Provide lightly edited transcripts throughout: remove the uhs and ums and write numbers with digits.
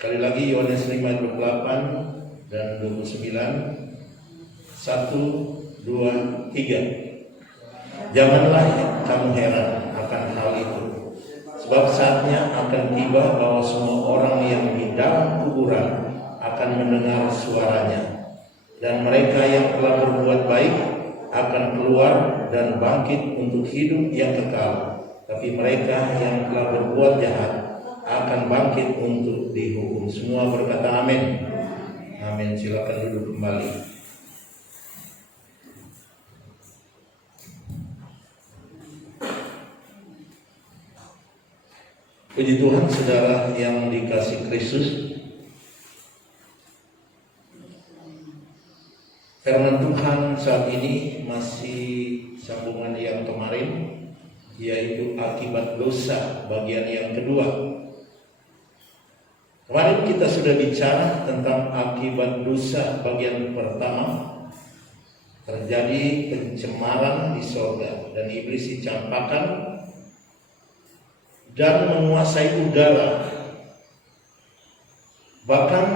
Sekali lagi Yohanes 5:28 dan 29. 1, 2, 3. Janganlah kamu heran akan hal itu, sebab saatnya akan tiba bahwa semua orang yang di dalam kuburan akan mendengar suaranya, dan mereka yang telah berbuat baik akan keluar dan bangkit untuk hidup yang kekal, tapi mereka yang telah berbuat jahat akan bangkit untuk dihukum. Semua berkata amin. Amin. Silakan duduk kembali. Puji Tuhan, saudara yang dikasih Kristus. Firman Tuhan saat ini masih sambungan yang kemarin, yaitu akibat dosa bagian yang kedua. Kemarin kita sudah bicara tentang akibat dosa bagian pertama. Terjadi pencemaran di surga dan iblis dicampakkan dan menguasai udara. Bahkan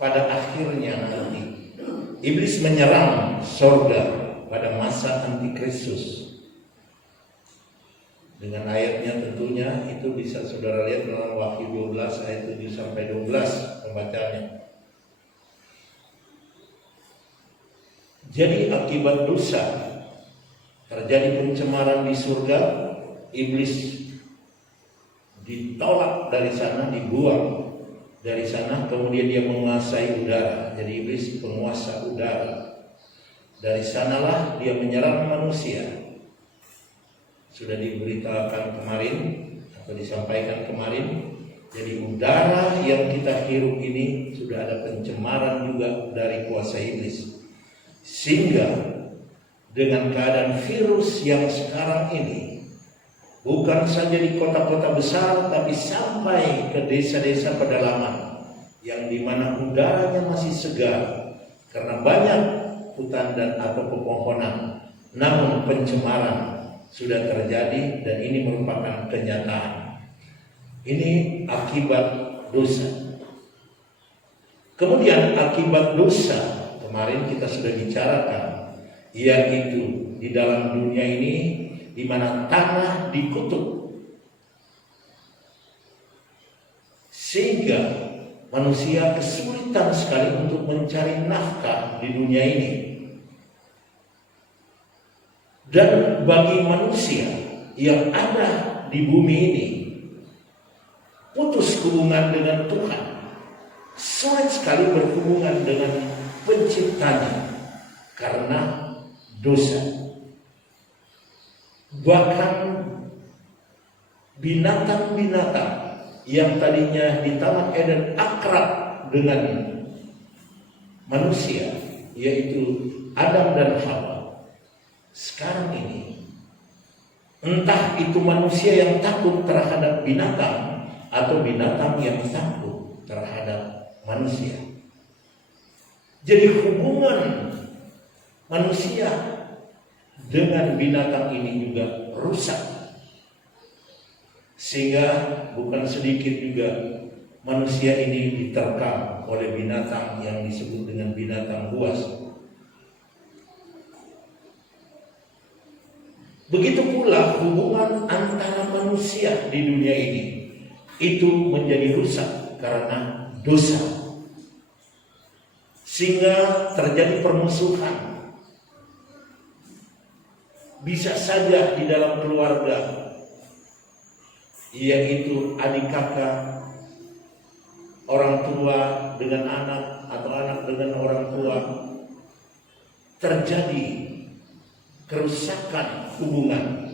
pada akhirnya nanti iblis menyerang surga pada masa antikristus. Dengan ayatnya tentunya itu bisa saudara lihat dalam Wahyu 12 ayat 7 sampai 12 pembacanya. Jadi akibat dosa terjadi pencemaran di surga, iblis ditolak dari sana, dibuang dari sana, kemudian dia menguasai udara. Jadi iblis penguasa udara. Dari sanalah dia menyerang manusia. Sudah diberitakan kemarin atau disampaikan kemarin. Jadi udara yang kita hirup ini sudah ada pencemaran juga dari kuasa iblis. Sehingga dengan keadaan virus yang sekarang ini, bukan saja di kota-kota besar, tapi sampai ke desa-desa pedalaman yang dimana udaranya masih segar karena banyak hutan dan atau pepohonan, namun pencemaran sudah terjadi dan ini merupakan kenyataan. Ini akibat dosa. Kemudian akibat dosa kemarin kita sudah bicarakan, yaitu di dalam dunia ini di mana tanah dikutuk, sehingga manusia kesulitan sekali untuk mencari nafkah di dunia ini. Dan bagi manusia yang ada di bumi ini, putus hubungan dengan Tuhan, sulit sekali berhubungan dengan penciptanya karena dosa. Bahkan binatang-binatang yang tadinya di Taman Eden akrab dengan manusia, yaitu Adam dan Hawa, sekarang ini entah itu manusia yang takut terhadap binatang atau binatang yang takut terhadap manusia. Jadi hubungan manusia dengan binatang ini juga rusak, sehingga bukan sedikit juga manusia ini diterkam oleh binatang yang disebut dengan binatang buas. Begitu pula hubungan antara manusia di dunia ini itu menjadi rusak karena dosa, sehingga terjadi permusuhan. Bisa saja di dalam keluarga, yaitu adik kakak, orang tua dengan anak atau anak dengan orang tua, terjadi kerusakan hubungan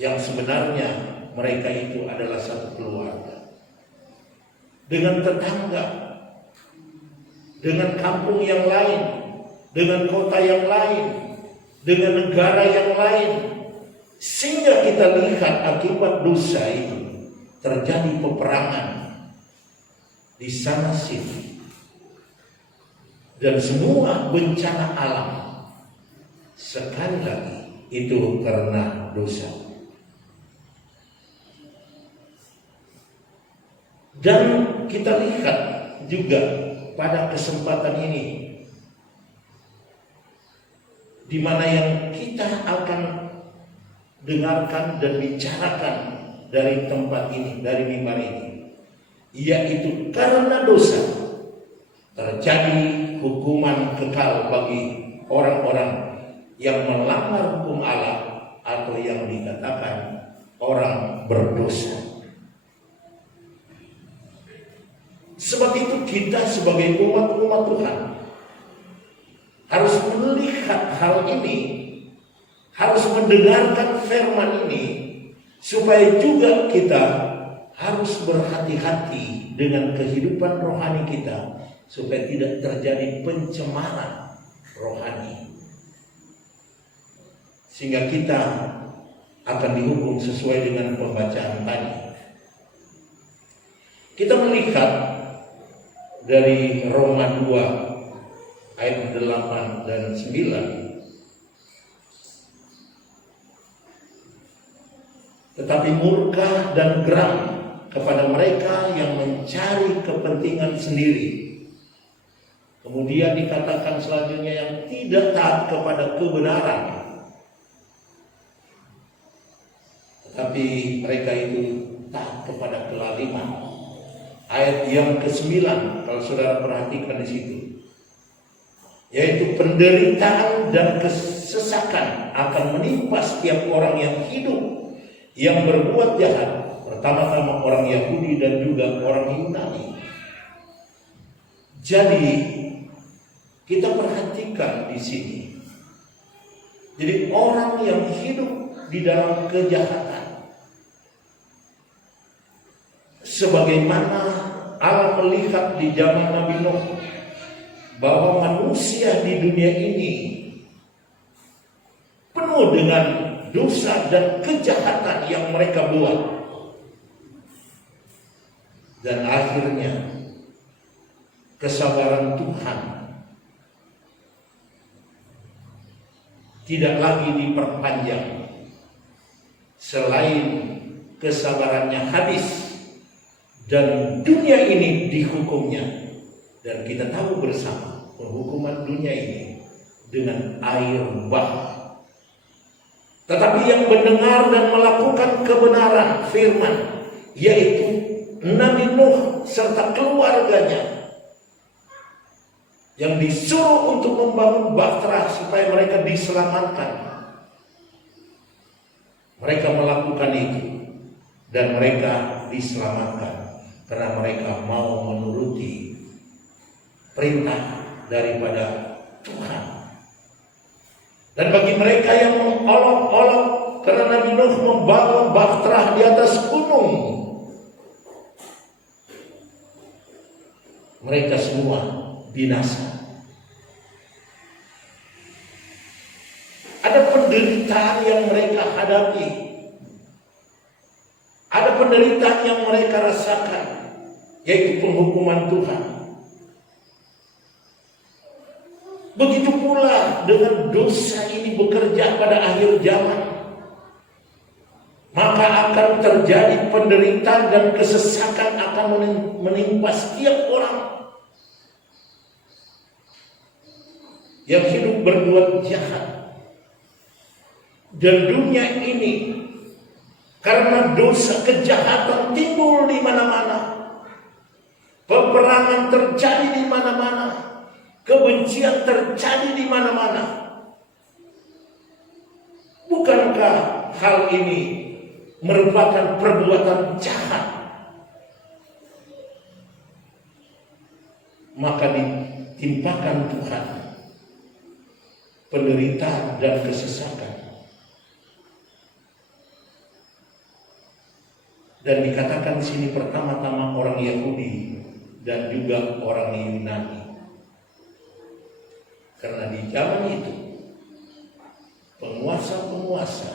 yang sebenarnya mereka itu adalah satu keluarga. Dengan tetangga, dengan kampung yang lain, dengan kota yang lain, dengan negara yang lain, sehingga kita lihat akibat dosa itu terjadi peperangan di sana sini, dan semua bencana alam sekali lagi itu karena dosa. Dan kita lihat juga pada kesempatan ini, di mana yang kita akan dengarkan dan bicarakan dari tempat ini, dari mimbar ini, yaitu karena dosa terjadi hukuman kekal bagi orang-orang yang melanggar hukum Allah atau yang dikatakan orang berdosa. Sebab itu kita sebagai umat Tuhan harus melihat hal ini, harus mendengarkan firman ini, supaya juga kita harus berhati-hati dengan kehidupan rohani kita, supaya tidak terjadi pencemaran rohani, sehingga kita akan dihukum sesuai dengan pembacaan tadi. Kita melihat dari Roma 2 ayat 8 dan 9. Tetapi murka dan geram kepada mereka yang mencari kepentingan sendiri. Kemudian dikatakan selanjutnya yang tidak taat kepada kebenaran. Tetapi mereka itu taat kepada kelaliman. Ayat yang ke-9, kalau saudara perhatikan di situ, yaitu penderitaan dan kesesakan akan menimpa setiap orang yang hidup, yang berbuat jahat, pertama-tama orang Yahudi dan juga orang Yunani. Jadi kita perhatikan di sini. Jadi orang yang hidup di dalam kejahatan, sebagaimana Allah melihat di zaman Nabi Nuh bahwa manusia di dunia ini penuh dengan dosa dan kejahatan yang mereka buat, dan akhirnya kesabaran Tuhan tidak lagi diperpanjang. Selain kesabarannya habis dan dunia ini dihukumnya, dan kita tahu bersama penghukuman dunia ini dengan air bah. Tetapi yang mendengar dan melakukan kebenaran firman, yaitu Nabi Nuh serta keluarganya, yang disuruh untuk membangun bahtera supaya mereka diselamatkan, mereka melakukan itu dan mereka diselamatkan karena mereka mau menuruti perintah daripada Tuhan. Dan bagi mereka yang mengolok-olok karena Nabi Nuh membangun bahtera di atas gunung, mereka semua binasa. Ada penderitaan yang mereka hadapi, ada penderitaan yang mereka rasakan, yaitu penghukuman Tuhan. Begitu pula dengan dosa ini bekerja pada akhir zaman, maka akan terjadi penderitaan dan kesesakan akan menimpa setiap orang yang hidup berbuat jahat. Dan dunia ini karena dosa kejahatan timbul di mana-mana, peperangan terjadi di mana-mana, kebencian terjadi di mana-mana. Bukankah hal ini merupakan perbuatan jahat? Maka ditimpakan Tuhan penderitaan dan kesesakan. Dan dikatakan di sini pertama-tama orang Yahudi dan juga orang Yunani. Karena di zaman itu penguasa-penguasa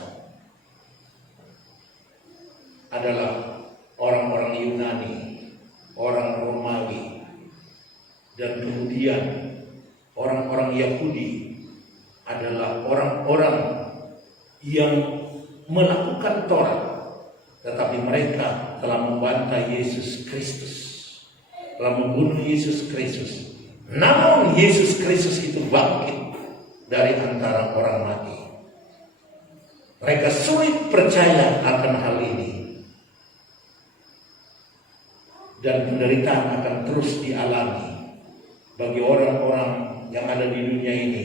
adalah orang-orang Yunani, orang Romawi, dan kemudian orang-orang Yahudi adalah orang-orang yang melakukan Taurat, tetapi mereka telah membantai Yesus Kristus, telah membunuh Yesus Kristus. Namun Yesus Kristus itu bangkit dari antara orang mati. Mereka sulit percaya akan hal ini, dan penderitaan akan terus dialami bagi orang-orang yang ada di dunia ini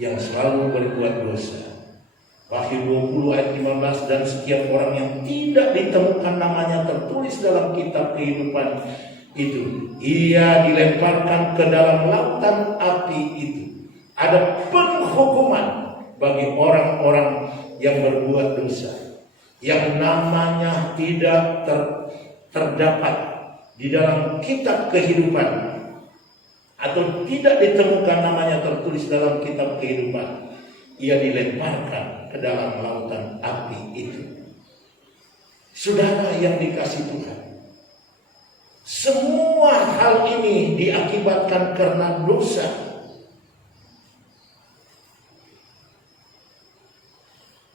yang selalu berbuat dosa. Wahyu 20 ayat 15, dan setiap orang yang tidak ditemukan namanya tertulis dalam kitab kehidupan itu, ia dilemparkan ke dalam lautan api itu. Ada penghukuman bagi orang-orang yang berbuat dosa, yang namanya tidak terdapat di dalam kitab kehidupan, atau tidak ditemukan namanya tertulis dalam kitab kehidupan. Ia dilemparkan ke dalam lautan api itu. Saudara yang dikasihi Tuhan, semua hal ini diakibatkan karena dosa.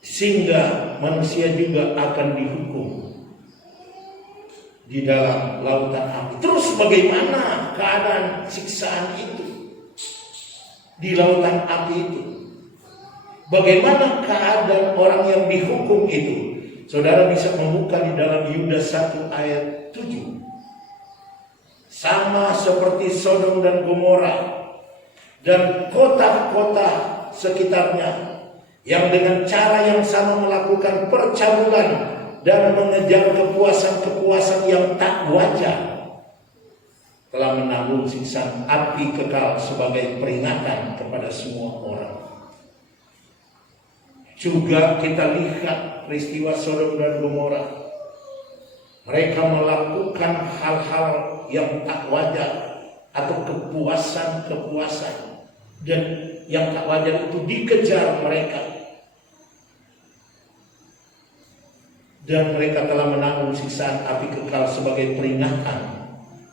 Sehingga manusia juga akan dihukum di dalam lautan api. Terus bagaimana keadaan siksaan itu di lautan api itu? Bagaimana keadaan orang yang dihukum itu? Saudara bisa membuka di dalam Yudas 1 ayat 7. Sama seperti Sodom dan Gomora dan kota-kota sekitarnya, yang dengan cara yang sama melakukan percabulan dan mengejar kepuasan-kepuasan yang tak wajar, telah menanggung siksaan api kekal sebagai peringatan kepada semua orang. Juga kita lihat peristiwa Sodom dan Gomora. Mereka melakukan hal-hal yang tak wajar atau kepuasan-kepuasan, dan yang tak wajar itu dikejar mereka. Dan mereka telah menanggung siksaan api kekal sebagai peringatan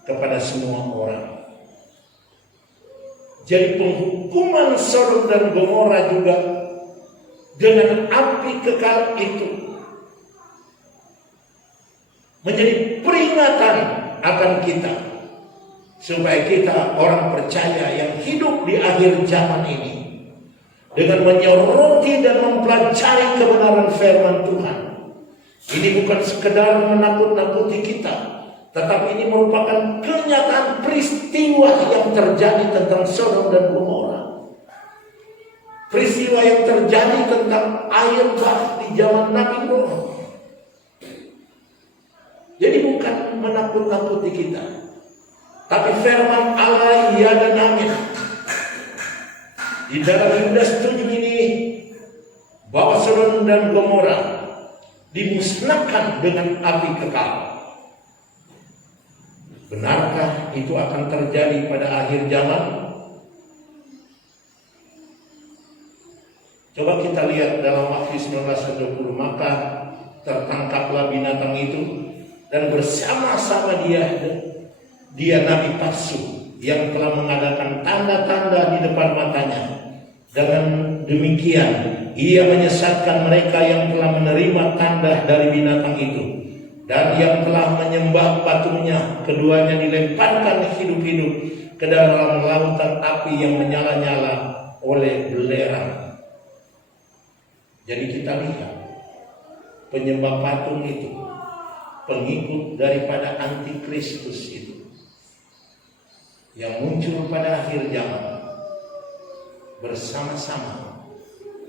kepada semua orang. Jadi penghukuman Sodom dan Gomora juga dengan api kekal itu menjadi peringatan akan kita, supaya kita orang percaya yang hidup di akhir zaman ini dengan menyoroti dan mempelajari kebenaran firman Tuhan. Ini bukan sekedar menakut-nakuti kita, tetapi ini merupakan kenyataan peristiwa yang terjadi tentang Sodom dan Gomora. Peristiwa yang terjadi tentang air bah di zaman Nabi Nuh. Jadi bukan menakut-nakuti kita, tapi firman Allah ya dan amin. Di dalam Yudas 7 ini, bahwa Sodom dan Gomora dimusnahkan dengan api kekal. Benarkah itu akan terjadi pada akhir zaman? Coba kita lihat dalam Wahyu 19:20, maka tertangkaplah binatang itu, dan bersama-sama dia nabi palsu yang telah mengadakan tanda-tanda di depan matanya. Dengan demikian ia menyesatkan mereka yang telah menerima tanda dari binatang itu dan yang telah menyembah patungnya. Keduanya dilemparkan hidup-hidup ke dalam lautan api yang menyala-nyala oleh belerang. Jadi kita lihat penyembah patung itu, pengikut daripada antikristus itu, yang muncul pada akhir zaman, bersama-sama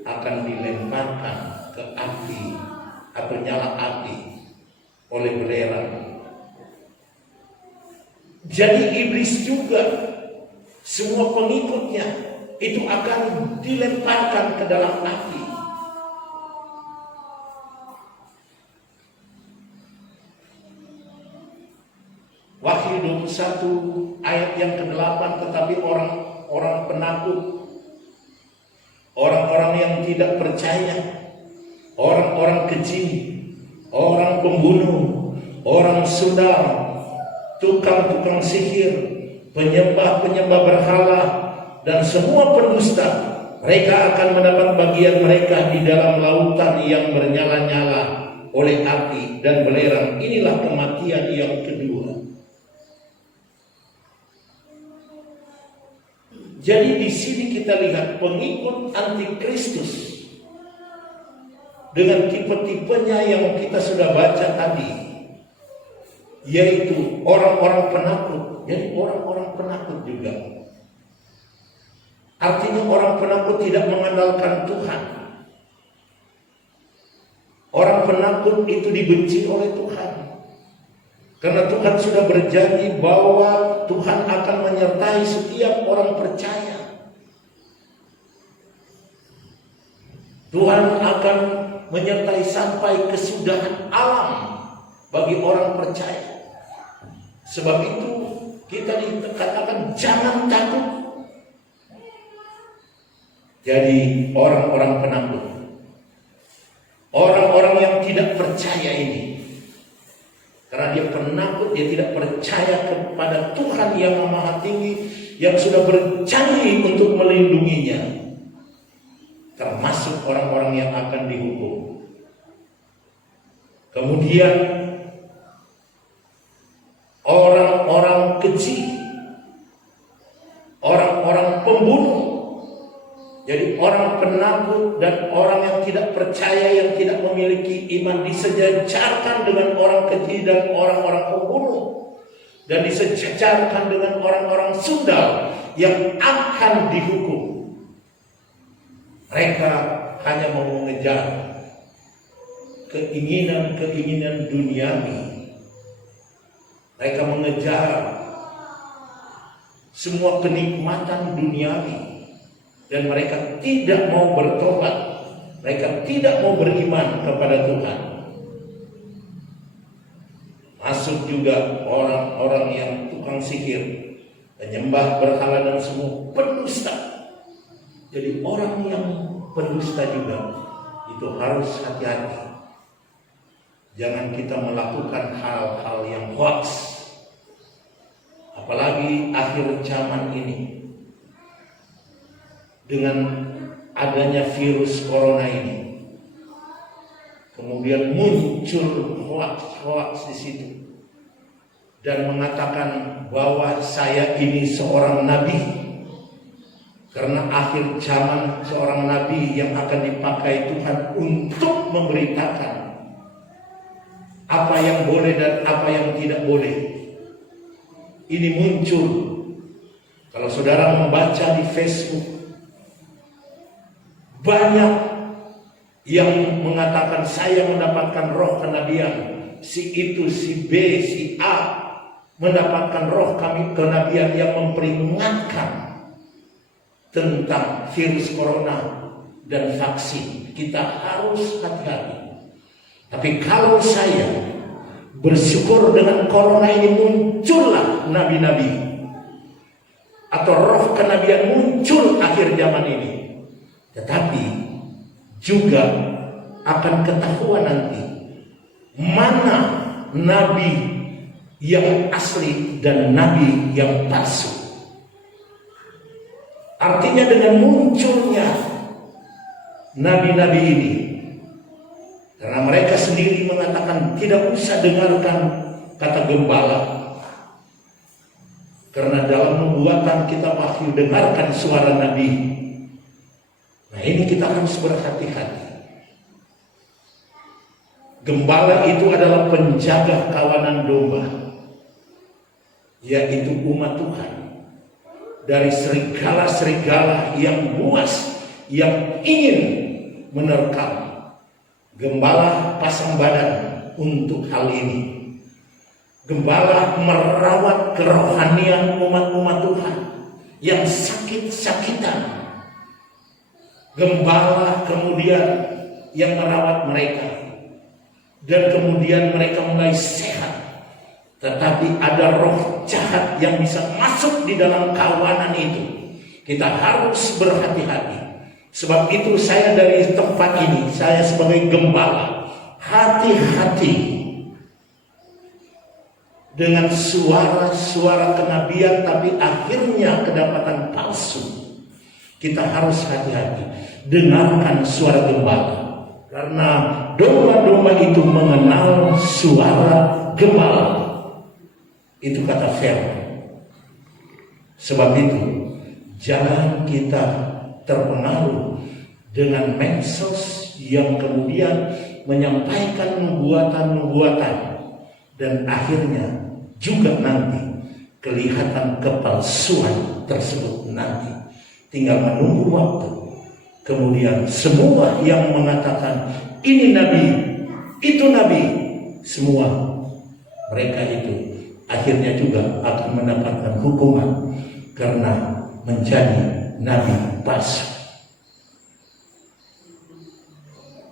akan dilemparkan ke api atau nyala api oleh belerang. Jadi iblis juga, semua pengikutnya itu akan dilemparkan ke dalam api. Wahyu 21 ayat yang ke-8, tetapi orang-orang penakut, orang-orang yang tidak percaya, orang-orang keji, orang pembunuh, orang sundal, tukang-tukang sihir, penyembah-penyembah berhala, dan semua pendusta, mereka akan mendapat bagian mereka di dalam lautan yang bernyala-nyala oleh api dan belerang. Inilah kematian yang kedua. Jadi di sini kita lihat pengikut antikristus dengan tipe-tipenya yang kita sudah baca tadi, yaitu orang-orang penakut. Jadi orang-orang penakut juga. Artinya orang penakut tidak mengandalkan Tuhan. Orang penakut itu dibenci oleh Tuhan. Karena Tuhan sudah berjanji bahwa Tuhan akan menyertai setiap orang percaya. Tuhan akan menyertai sampai kesudahan alam bagi orang percaya. Sebab itu kita dikatakan jangan takut. Jadi orang-orang penakut, orang-orang yang tidak percaya ini, karena dia penakut, dia tidak percaya kepada Tuhan yang Maha Tinggi, yang sudah berjanji untuk melindunginya, termasuk orang-orang yang akan dihukum. Kemudian orang-orang keji, orang-orang pembunuh. Jadi orang penakut dan orang yang tidak percaya, yang tidak memiliki iman, disejajarkan dengan orang keji dan orang-orang pembunuh, dan disejajarkan dengan orang-orang sundal yang akan dihukum. Mereka hanya mau mengejar keinginan-keinginan duniawi. Mereka mengejar semua kenikmatan duniawi. Dan mereka tidak mau bertobat. Mereka tidak mau beriman kepada Tuhan. Masuk juga orang-orang yang tukang sihir, penyembah berhala dan semua pendusta. Jadi orang yang pendusta juga itu harus hati-hati. Jangan kita melakukan hal-hal yang hoax. Apalagi akhir zaman ini, dengan adanya virus corona ini, kemudian muncul hoax di situ dan mengatakan bahwa saya ini seorang nabi, karena akhir zaman seorang nabi yang akan dipakai Tuhan untuk memberitakan apa yang boleh dan apa yang tidak boleh. Ini muncul. Kalau saudara membaca di Facebook, banyak yang mengatakan saya mendapatkan roh kenabian, si itu, si B, si A mendapatkan roh kami kenabian yang memperingatkan tentang virus corona dan vaksin. Kita harus hati-hati. Tapi kalau saya bersyukur dengan corona ini muncullah nabi-nabi atau roh kenabian muncul akhir zaman ini. Tetapi juga akan ketahuan nanti mana nabi yang asli dan nabi yang palsu. Artinya dengan munculnya nabi-nabi ini, karena mereka sendiri mengatakan tidak usah dengarkan kata gembala, karena dalam nubuatan kita wahyu dengarkan suara nabi. Nah, ini kita harus berhati-hati. Gembala itu adalah penjaga kawanan domba, yaitu umat Tuhan, dari serigala-serigala yang buas, yang ingin menerkam. Gembala pasang badan untuk hal ini. Gembala merawat kerohanian umat-umat Tuhan yang sakit-sakitan. Gembala kemudian yang merawat mereka, dan kemudian mereka mulai sehat. Tetapi ada roh jahat yang bisa masuk di dalam kawanan itu. Kita harus berhati-hati. Sebab itu saya dari tempat ini, saya sebagai gembala, hati-hati dengan suara-suara kenabian tapi akhirnya kedapatan palsu. Kita harus hati-hati. Dengarkan suara gembala. Karena domba-domba itu mengenal suara gembala. Itu kata Firman. Sebab itu jangan kita terpengaruh dengan medsos yang kemudian menyampaikan nubuatan-nubuatan dan akhirnya juga nanti kelihatan kepalsuan tersebut nanti. Tinggal menunggu waktu. Kemudian semua yang mengatakan ini nabi, itu nabi, semua mereka itu akhirnya juga akan mendapatkan hukuman karena menjadi nabi palsu.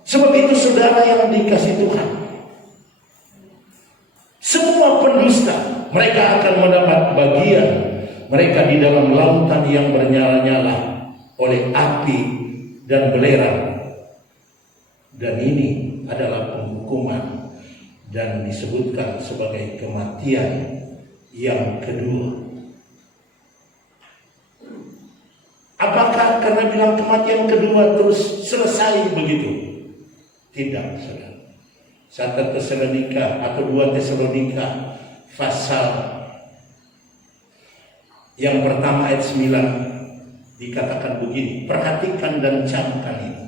Sebab itu saudara yang dikasih Tuhan, semua pendusta mereka akan mendapat bagian mereka di dalam lautan yang bernyala-nyala oleh api dan belerang. Dan ini adalah penghukuman dan disebutkan sebagai kematian yang kedua. Apakah karena bilang kematian kedua terus selesai begitu? Tidak, saudara. 1 Tesalonika atau 2 Tesalonika pasal yang pertama ayat 9 dikatakan begini, perhatikan dan camkan ini.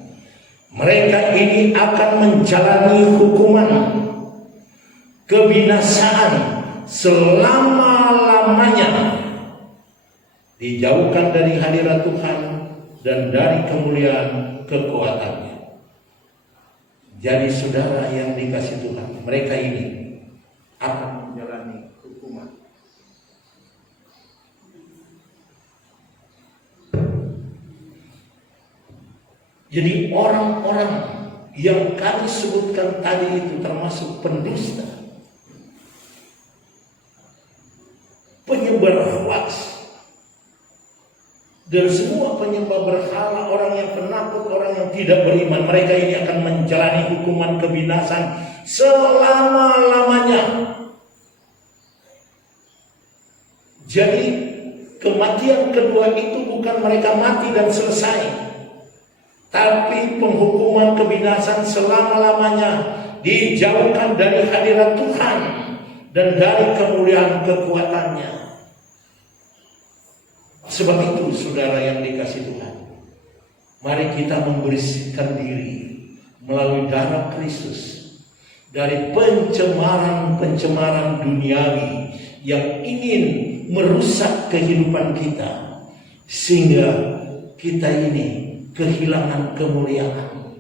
Mereka ini akan menjalani hukuman kebinasaan selama-lamanya, dijauhkan dari hadirat Tuhan dan dari kemuliaan kekuatannya. Jadi saudara yang dikasih Tuhan, mereka ini akan menjalani hukuman. Jadi orang-orang yang kami sebutkan tadi itu termasuk pendusta, penyebar hoax, dan semua penyembah berhala, orang yang penakut, orang yang tidak beriman, mereka ini akan menjalani hukuman kebinasan selama-lamanya. Jadi kematian kedua itu bukan mereka mati dan selesai, tapi penghukuman kebinasan selama-lamanya, dijauhkan dari hadirat Tuhan dan dari kemuliaan kekuatannya. Sebab itu saudara yang dikasih Tuhan, mari kita membersihkan diri melalui darah Kristus dari pencemaran-pencemaran duniawi yang ingin merusak kehidupan kita, sehingga kita ini kehilangan kemuliaan.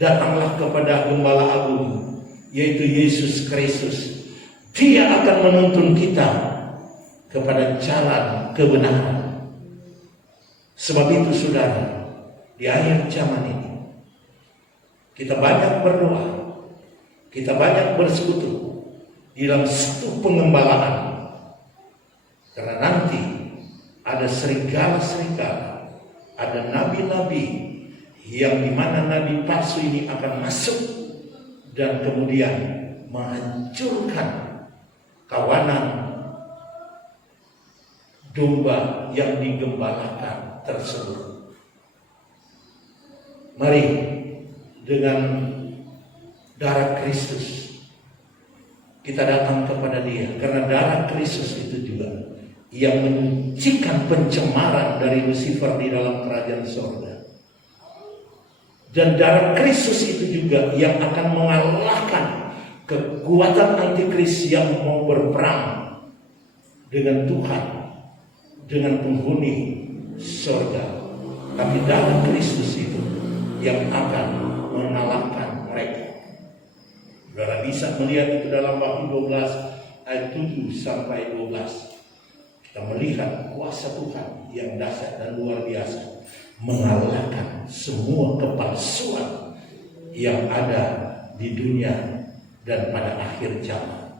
Datanglah kepada Gembala Agung, yaitu Yesus Kristus. Dia akan menuntun kita kepada jalan kebenaran. Sebab itu saudara, di akhir zaman ini kita banyak berdoa, kita banyak bersekutu di dalam satu pengembalaan, karena nanti ada serigala-serigala, ada nabi-nabi yang dimana nabi palsu ini akan masuk dan kemudian menghancurkan kawanan domba yang digembalakan tersebut. Mari dengan darah Kristus kita datang kepada Dia, karena darah Kristus itu juga yang menyucikan pencemaran dari Lucifer di dalam kerajaan sorga. Dan darah Kristus itu juga yang akan mengalahkan kekuatan antikris yang mau berperang dengan Tuhan, dengan penghuni sorga. Tapi darah Kristus itu yang akan mengalahkan mereka. Saudara bisa melihat itu dalam Wahyu 12 ayat 7 sampai 12. Kita melihat kuasa Tuhan yang dahsyat dan luar biasa mengalahkan semua kepalsuan yang ada di dunia dan pada akhir zaman.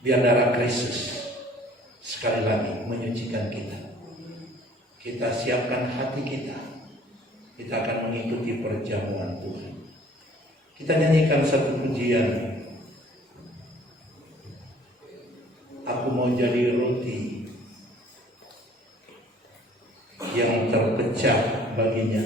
Biar darah Kristus sekali lagi menyucikan kita. Kita siapkan hati kita. Kita akan mengikuti perjamuan Tuhan. Kita nyanyikan satu pujian. Aku mau jadi roti yang terpecah baginya.